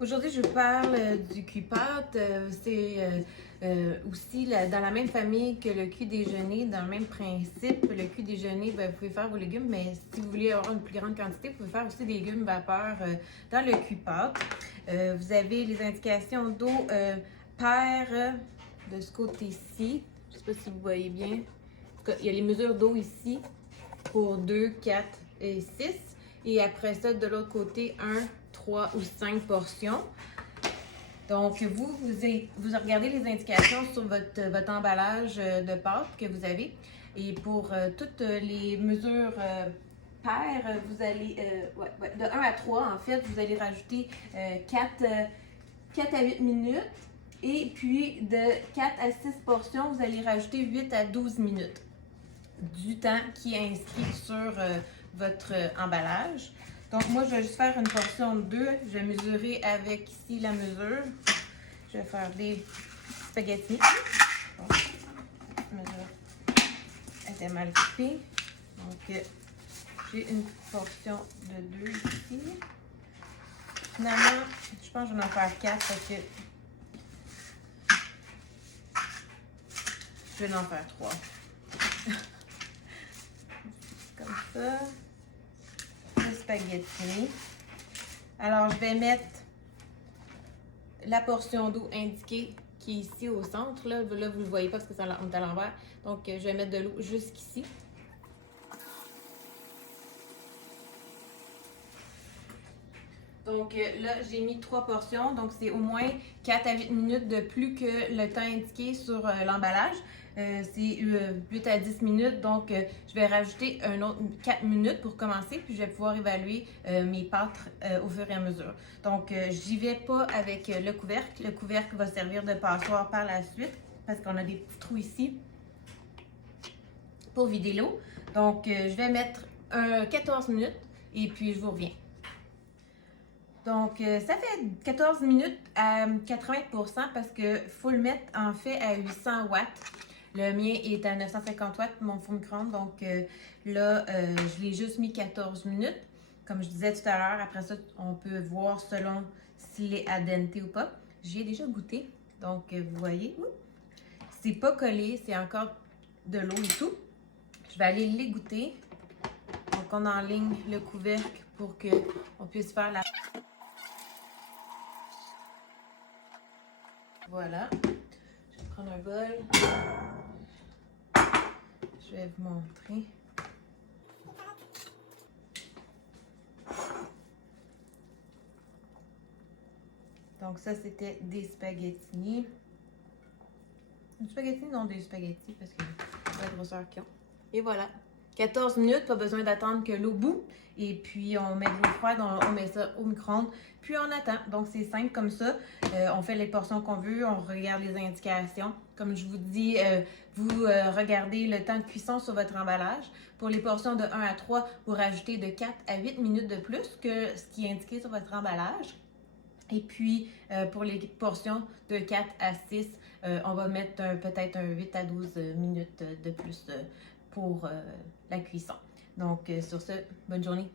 Aujourd'hui, je vous parle du cuit-pâte. C'est aussi dans la même famille que le cuit-déjeuner, dans le même principe. Le cuit-déjeuner, vous pouvez faire vos légumes, mais si vous voulez avoir une plus grande quantité, vous pouvez faire aussi des légumes vapeur dans le cuit-pâte. Vous avez les indications d'eau paire de ce côté-ci. Je ne sais pas si vous voyez bien. Il y a les mesures d'eau ici pour 2, 4 et 6. Et après ça, de l'autre côté, 1, 3 ou 5 portions. Donc, vous regardez les indications sur votre emballage de pâte que vous avez. Et pour toutes les mesures paires, vous allez, de 1 à 3, en fait, vous allez rajouter 4 à 8 minutes. Et puis, de 4 à 6 portions, vous allez rajouter 8 à 12 minutes du temps qui est inscrit sur votre emballage. Donc, moi, je vais juste faire une portion de 2. Je vais mesurer avec ici la mesure. Je vais faire des spaghettis. Bon, la mesure était mal coupée. Donc, j'ai une portion de 2 ici. Finalement, je pense que je vais en faire 4 parce que je vais en faire 3. Comme ça. Le spaghetti. Alors, je vais mettre la portion d'eau indiquée qui est ici au centre. Là vous ne le voyez pas parce que c'est à l'envers. Donc, je vais mettre de l'eau jusqu'ici. Donc là, j'ai mis 3 portions. Donc, c'est au moins 4 à 8 minutes de plus que le temps indiqué sur l'emballage. C'est 8 à 10 minutes. Donc, je vais rajouter un autre 4 minutes pour commencer. Puis, je vais pouvoir évaluer mes pâtes au fur et à mesure. Donc, j'y vais pas avec le couvercle. Le couvercle va servir de passoire par la suite parce qu'on a des petits trous ici pour vider l'eau. Donc, je vais mettre 14 minutes et puis je vous reviens. Donc, ça fait 14 minutes à 80% parce que faut le mettre en fait à 800 watts. Le mien est à 950 watts, mon four micro-ondes. Donc là, je l'ai juste mis 14 minutes. Comme je disais tout à l'heure, après ça, on peut voir selon s'il est al dente ou pas. J'y ai déjà goûté. Donc, vous voyez, c'est pas collé, c'est encore de l'eau et tout. Je vais aller les goûter. Donc, on enligne le couvercle pour qu'on puisse faire la... Voilà. Je vais prendre un bol. Je vais vous montrer. Donc ça, c'était des spaghettis. Des spaghettis, non, des spaghettis, parce que c'est la grosseur qu'ils ont. Et voilà. 14 minutes, pas besoin d'attendre que l'eau bout. Et puis, on met de l'eau froide, on met ça au micro-ondes. Puis, on attend. Donc, c'est simple comme ça. On fait les portions qu'on veut. On regarde les indications. Comme je vous dis, vous regardez le temps de cuisson sur votre emballage. Pour les portions de 1 à 3, vous rajoutez de 4 à 8 minutes de plus que ce qui est indiqué sur votre emballage. Et puis, pour les portions de 4 à 6, on va mettre peut-être un 8 à 12 minutes de plus pour la cuisson. Donc, sur ce, bonne journée.